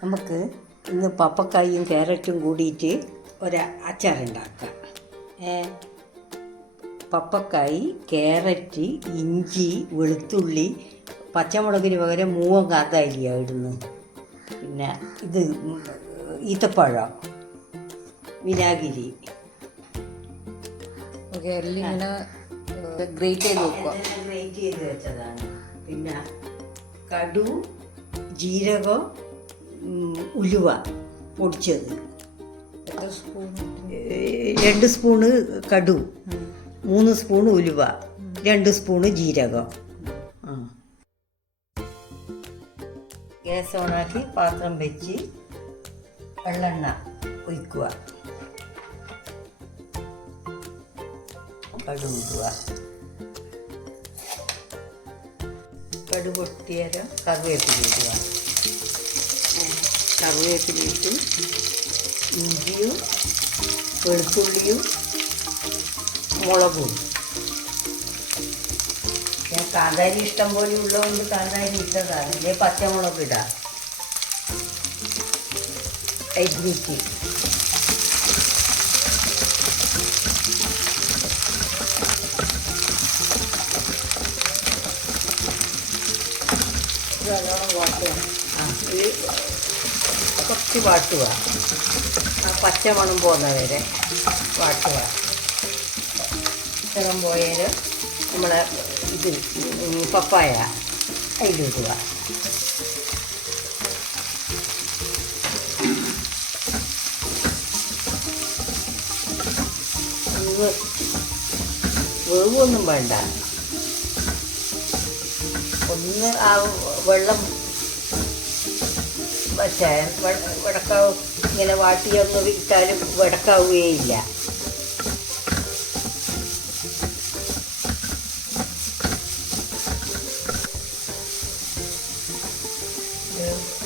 നമുക്ക് ഇന്ന് പപ്പക്കായും ക്യാരറ്റും കൂടിയിട്ട് ഒരു അച്ചാറുണ്ടാക്കാം. പപ്പക്കായ്, ക്യാരറ്റ്, ഇഞ്ചി, വെളുത്തുള്ളി, പച്ചമുളകിന് പകരം മൂവൻ കാന്താരിയാണ് ഇടുന്നത്. പിന്നെ ഇത് ഈത്തപ്പഴം, വിനാഗിരി ഇങ്ങനെ ഗ്രേറ്റ് ചെയ്ത് വെക്കുക. ഗ്രേറ്റ് ചെയ്ത് വെച്ചതാണ്. പിന്നെ കടു, ജീരകം, ഉലുവ പൊടിച്ചത് 2 സ്പൂണ് കടു, 3 സ്പൂണ് ഉലുവ, 2 സ്പൂണ് ജീരകം. ഗ്യാസ് ഓണാക്കി പാത്രം വെച്ച് വെള്ളെണ്ണ ഒഴിക്കുക. കടു ഇടുക. കടു പൊട്ടിയാലും കറിവേപ്പില ഇടുക. കറിവേപ്പിലിട്ട് ഇഞ്ചിയും വെളുത്തുള്ളിയും മുളകും. ഞാൻ കാന്താരി ഇഷ്ടം പോലെ ഉള്ളതുകൊണ്ട് കാന്താരി ഇട്ടതാണ്. ഇല്ലേ പച്ചമുളക് ഇടാം. അരിഞ്ഞിട്ട് കുറച്ച് വാട്ടുക. ആ പച്ചമണം പോകുന്ന വരെ വാട്ടുക. പച്ചമണം പോയാൽ നമ്മളെ ഇത് പപ്പായ അതിലിടുക. വേവൊന്നും വേണ്ട. ഒന്ന് ആ വെള്ളം വച്ചാൽ വടക്കാവ് ഇങ്ങനെ വാട്ടിയൊന്ന് ഇട്ടാലും വടക്കാവുകയില്ല.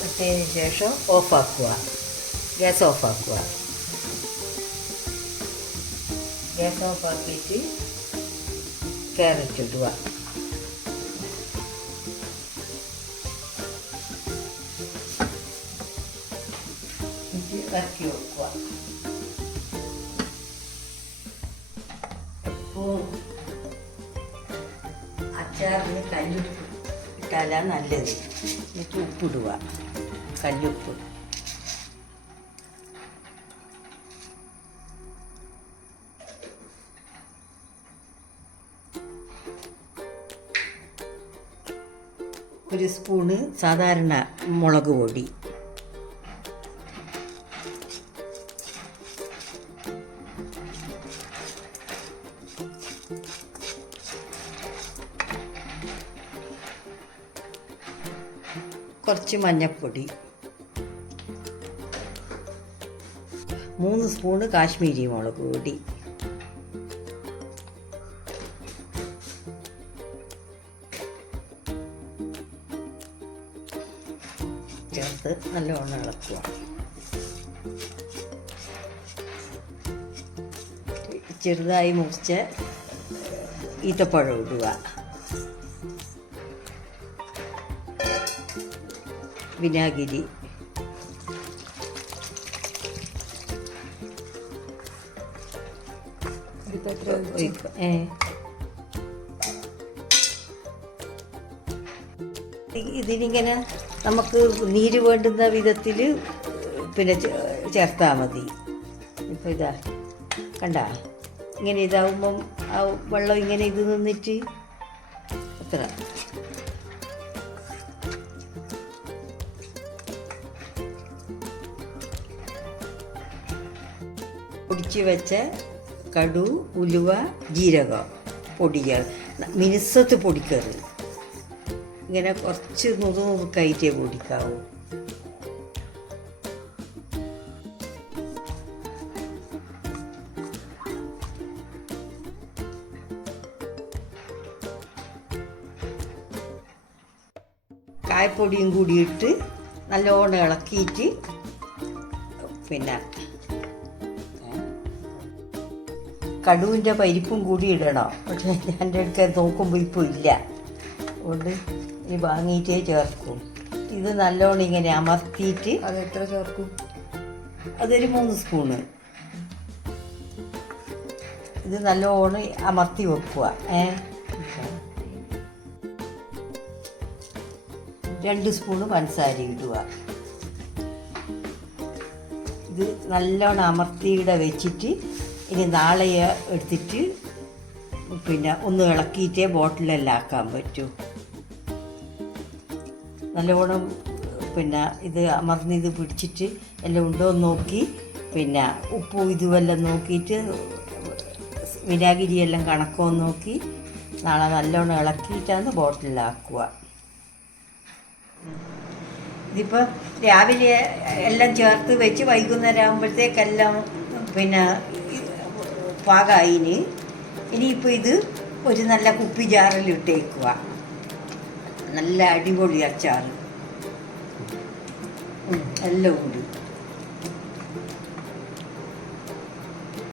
ഇട്ടതിന് ശേഷം ഓഫാക്കുക. ഗ്യാസ് ഓഫാക്കുക. ഗ്യാസ് ഓഫാക്കിയിട്ട് ക്യാരറ്റ് ഇടുക. ഇറക്കി വെക്കുക. ഉപ്പും അച്ചാറിന് കല്ലുപ്പ് ഇട്ടാലാണ് നല്ലത്. എന്നിട്ട് ഉപ്പിടുക. കല്ലുപ്പ്. ഒരു സ്പൂണ് സാധാരണ മുളക് പൊടി. കുറച്ച് മഞ്ഞൾപ്പൊടി. 3 സ്പൂണ് കാശ്മീരി മുളക് പൊടി. ചേർത്ത് നല്ലോണം ഇളക്കുക. ചെറുതായി മുറിച്ച ഈത്തപ്പഴം ഇടുക. വിനാഗിരി, ഇതിനിങ്ങനെ നമുക്ക് നീര് വേണ്ടുന്ന വിധത്തിൽ പിന്നെ ചേർത്താൽ മതി. ഇപ്പം ഇതാ കണ്ട, ഇങ്ങനെ ഇതാവുമ്പം ആ വെള്ളം ഇങ്ങനെ ഇത് നിന്നിട്ട് അത്ര പൊടിച്ച് വെച്ച കടു, ഉലുവ, ജീരകം പൊടികൾ മിനുസത്ത് പൊടിക്കരുത്. ഇങ്ങനെ കുറച്ച് നുറുക്കായിട്ടേ പൊടിക്കാവൂ. കായപ്പൊടിയും കൂടിയിട്ട് നല്ലോണം ഇളക്കിയിട്ട് പിന്നെ കടുവിൻ്റെ പരിപ്പും കൂടി ഇടണം. പക്ഷേ എൻ്റെ അടുത്ത് നോക്കുമ്പോൾ ഇപ്പോൾ ഇല്ല. അതുകൊണ്ട് ഇനി വാങ്ങിയിട്ടേ ചേർക്കും. ഇത് നല്ലോണം ഇങ്ങനെ അമർത്തിയിട്ട് അത് എത്ര ചേർക്കും? അതൊരു 3 സ്പൂണ്. ഇത് നല്ലോണം അമർത്തി വെക്കുക. 2 സ്പൂണ് പഞ്ചസാര ഇടുക. ഇത് നല്ലോണം അമർത്തിയുടെ വെച്ചിട്ട് ഇനി നാളെ എടുത്തിട്ട് പിന്നെ ഒന്ന് ഇളക്കിയിട്ടേ ബോട്ടിലെല്ലാം ആക്കാൻ പറ്റൂ. നല്ലോണം പിന്നെ ഇത് അമർന്നിത് പിടിച്ചിട്ട് എല്ലാം ഉണ്ടോ എന്ന് നോക്കി, പിന്നെ ഉപ്പും ഇതുമെല്ലാം നോക്കിയിട്ട് വിനാഗിരിയെല്ലാം കണക്കോ നോക്കി നാളെ നല്ലോണം ഇളക്കിയിട്ടാണ് ബോട്ടിലാക്കുക. ഇതിപ്പോൾ രാവിലെ എല്ലാം ചേർത്ത് വെച്ച് വൈകുന്നേരം ആകുമ്പോഴത്തേക്കെല്ലാം പിന്നെ പാകമായിന്. ഇനിയിപ്പോൾ ഇത് ഒരു നല്ല കുപ്പി ജാറിൽ ഇട്ടേക്കുക. നല്ല അടിപൊളി അച്ചാർ എല്ലാം ഉണ്ട്.